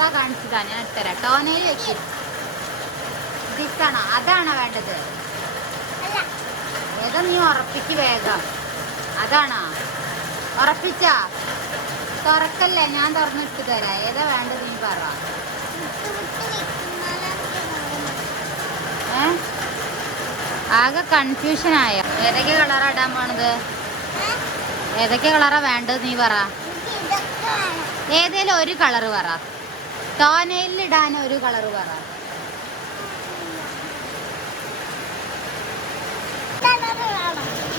കളറാ കാണിച്ചതാ, ഞാൻ ഇട്ടരാ. ടോനയിൽ വെക്കും. ഇതാണോ അതാണോ വേണ്ടത്? ഏതാ നീ ഉറപ്പിക്ക് വേഗം. അതാണോ ഉറപ്പിച്ച? തുറക്കല്ലേ, ഞാൻ തുറന്നിട്ട് തരാം. ഏതാ വേണ്ടത് നീ പറ. ആകെ കൺഫ്യൂഷൻ ആയോ? ഏതൊക്കെ കളറാ ഇടാൻ പോണത്? ഏതൊക്കെ കളറാ വേണ്ടത് നീ പറ. ഏതേലും ഒരു കളറ് പറ. ടോനയിൽ ഇടാൻ ഒരു കളറ് പറ.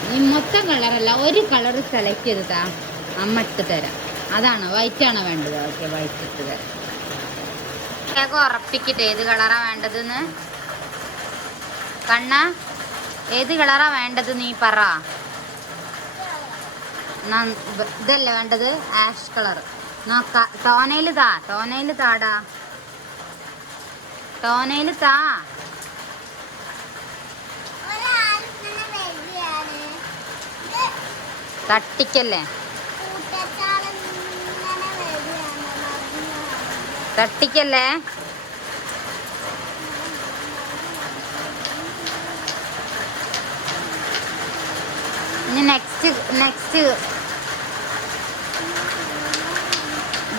നീ മൊത്തം കളറല്ല, ഒരു കളറ് സെലക്ട് ചെയ്തിട്ടാ അമ്മ ഇട്ട് തരാം. അതാണോ വൈറ്റ് ആണോ വേണ്ടത്? ഓക്കെ, വൈറ്റ് ഇട്ട് തരാം. വേഗം ഉറപ്പിക്കട്ടെ ഏത് കളറാ വേണ്ടതെന്ന്. കണ്ണ ഏത് കളറാ വേണ്ടത് നീ പറ. ഇതല്ലേ വേണ്ടത്? Ash colour. ടോനയിൽ താ, ടോനയിൽ താടാ, ടോനയിൽ താ. തട്ടിക്കല്ലേ, തട്ടിക്കല്ലേ. ഇനി നെക്സ്റ്റ്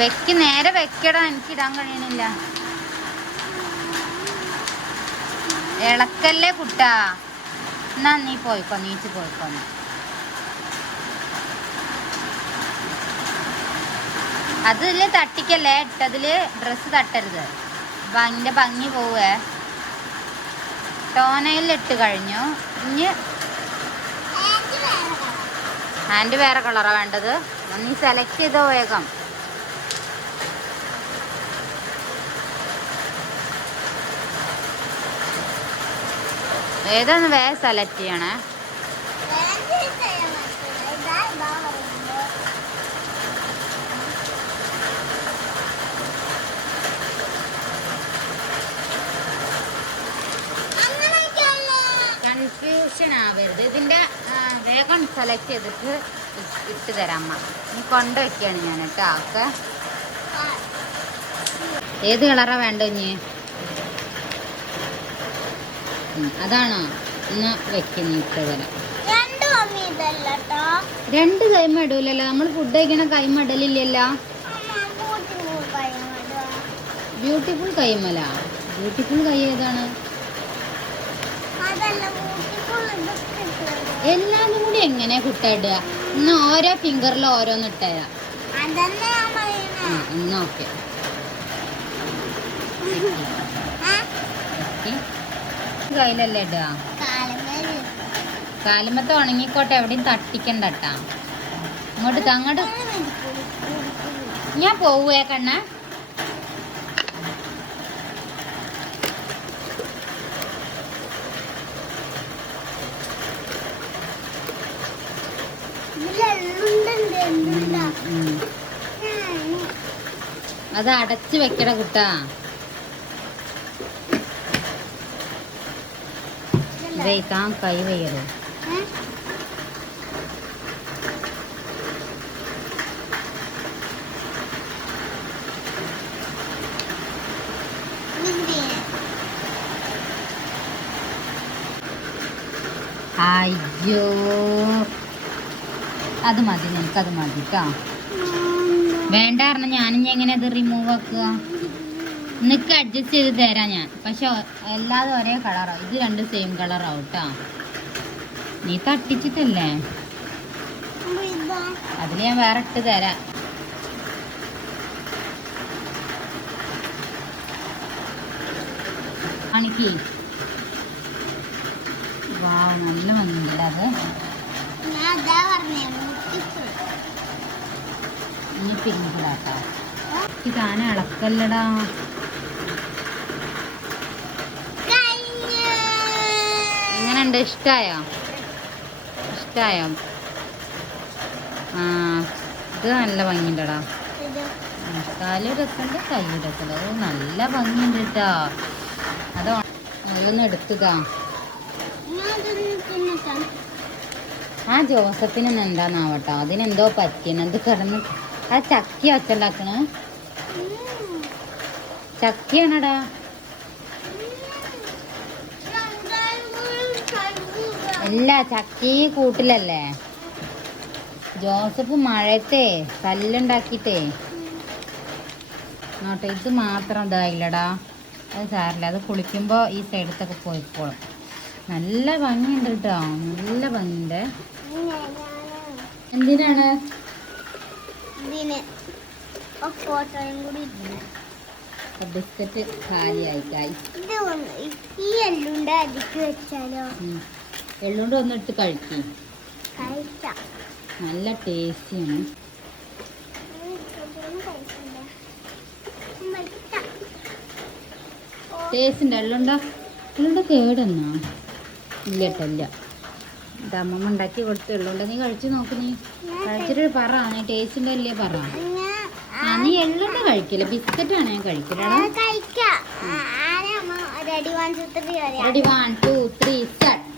വെക്ക്, നേരെ വെക്കടാ, എനിക്ക് ഇടാൻ കഴിയണില്ല. ഇളക്കല്ലേ കുട്ടാ. എന്നാ നീ പോയിക്കോ, നീച്ച് പോയിക്കോ. അതില് തട്ടിക്കല്ലേ, ഇട്ടതില് ഡ്രസ്സ് തട്ടരുത്, അതിൻ്റെ ഭംഗി പോവേ. ടോനയിൽ ഇട്ട് കഴിഞ്ഞു. ഇനി ഹാൻഡ് വേറെ കളറാ വേണ്ടത്. നീ സെലക്ട് ചെയ്തോ വേഗം. ഏതാന്ന് വേഗം സെലക്ട് ചെയ്യണേ. കൺഫ്യൂഷൻ ആവരുത്. ഇതിൻ്റെ വേഗം സെലക്ട് ചെയ്തിട്ട് ഇട്ട് തരാം അമ്മ. നീ കൊണ്ടുവയ്ക്കുകയാണ് ഞാൻ കേട്ടോ. ഒക്കെ ഏത് കളറാ വേണ്ടത് ഇനി? അതാണോ? എന്നാ വെക്കുന്ന ഇട്ട് തരാം. രണ്ട് കൈമ ഇടൂലല്ലോ, നമ്മൾ ഫുഡ് കഴിക്കണ കൈമ ഇടലില്ലല്ലോ. ബ്യൂട്ടിഫുൾ കൈമല. ബ്യൂട്ടിഫുൾ കൈ ഏതാണ്? എല്ലാരും കൂടി എങ്ങനെ കുട്ടിടുക? ഇന്ന് ഓരോ ഫിംഗറിൽ ഓരോന്ന് ഇട്ടുതരാം. എന്നാ ഓക്കെ. കയ്യിലല്ലേ ഇടുക? കാലുമത്തെ ഉണങ്ങിക്കോട്ടെ, എവിടെയും തട്ടിക്കണ്ടട്ടാ. അങ്ങോട്ട് ഞാൻ പോവേ കണ്ണ. അത് അടച്ച് വെക്കട കുട്ടാ. താൻ കൈ വയ്യറോ. അയ്യോ, അത് മതി, എനിക്കത് മതി കേട്ടോ. വേണ്ട പറഞ്ഞ ഞാനിനി എങ്ങനെ അത് റിമൂവ് ആക്കുക? നിനക്ക് അഡ്ജസ്റ്റ് ചെയ്ത് തരാം ഞാൻ. പക്ഷെ എല്ലാതും ഒരേ കളറാവും. ഇത് രണ്ട് സെയിം കളറാവും കേട്ടോ. നീ തട്ടിച്ചിട്ടല്ലേ, അതിൽ ഞാൻ വേറെ ഇട്ട് തരാം. ആണിക്ക് വാവ്, നല്ല ഭംഗിയുണ്ടല്ലോ അത്. ഇനി പിരിഞ്ഞിടാട്ടോ. താന ഇളക്കല്ലടാ. എങ്ങനെയുണ്ട്? ഇഷ്ടായോ? ഇഷ്ടായോ? ഇത് നല്ല ഭംഗിയുണ്ടടാ. കാലും രസമുണ്ട്, കയ്യും രസമുണ്ട്. അത് നല്ല ഭംഗിയുണ്ട് കേട്ടോ. അത് അതൊന്ന് എടുത്തുതാ. ആ ജോസഫിന് എന്താന്നാവട്ടോ, അതിനെന്തോ പറ്റിയെന്ന്. എന്ത് കിടന്ന് ആ ചക്കി വച്ചുണ്ടാക്കണ്. ചക്കയാണടാ. അല്ല ചക്കി കൂട്ടിലല്ലേ. ജോസഫ് മഴയത്തെ കല്ലുണ്ടാക്കിട്ടേ നോട്ടെ. ഇത് മാത്രം ഇതായില്ലടാ. അത് സാരില്ല, അത് കുളിക്കുമ്പോ ഈ സൈഡത്തൊക്കെ പോയിക്കോളും. നല്ല ഭംഗിയുണ്ട് കേട്ടോ, നല്ല ഭംഗിയുണ്ട്. എന്തിനാണ് ബിസ്ക്കറ്റ് കാലിയായി. എള്ളുകൊണ്ട് ഒന്നെടുത്ത് കഴിക്കും, നല്ല ടേസ്റ്റിയാണ്. ടേസ്റ്റ് ഉണ്ട്. എള്ളുണ്ട കേടെന്നാ ഇല്ല കേട്ടോ, ഇല്ല. ഇത് അമ്മമ്മ ഉണ്ടാക്കി കൊടുത്ത് എള്ളുണ്ട. നീ കഴിച്ചു നോക്ക്. നീ കഴിച്ചിട്ട് പറ, നീ ടേസ്റ്റിൻ്റെ അല്ലേ പറ. നീ എള്ളുണ്ട കഴിക്കില്ല, ബിസ്ക്കറ്റാണ് ഞാൻ കഴിക്കില്ല. Ready 1 2 3 start.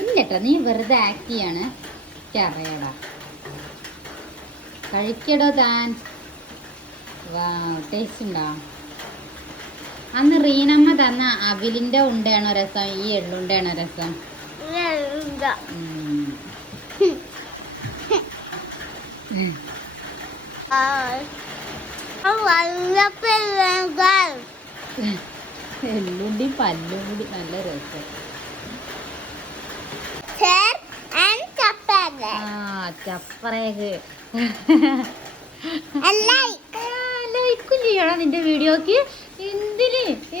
ഇല്ലട്ടോ, നീ വെറുതെ ആക്ട് ചെയ്യാണ്. അറിയടാ, കഴിക്കടോ താൻ. വാ, ടേസ്റ്റ് ഉണ്ടോ? അന്ന് റീനമ്മ തന്ന അവിലിന്റെ ഉണ്ടയാണോ രസം, ഈ എള്ളുണ്ടയാണോ രസം? എള്ളുണ്ടി പല്ലും കൂടി നല്ല രസം. ചപ്പറേക്ക് ലൈക്കും ചെയ്യണം നിന്റെ വീഡിയോക്ക്.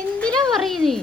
എന്തിനാ പറയുന്നേ?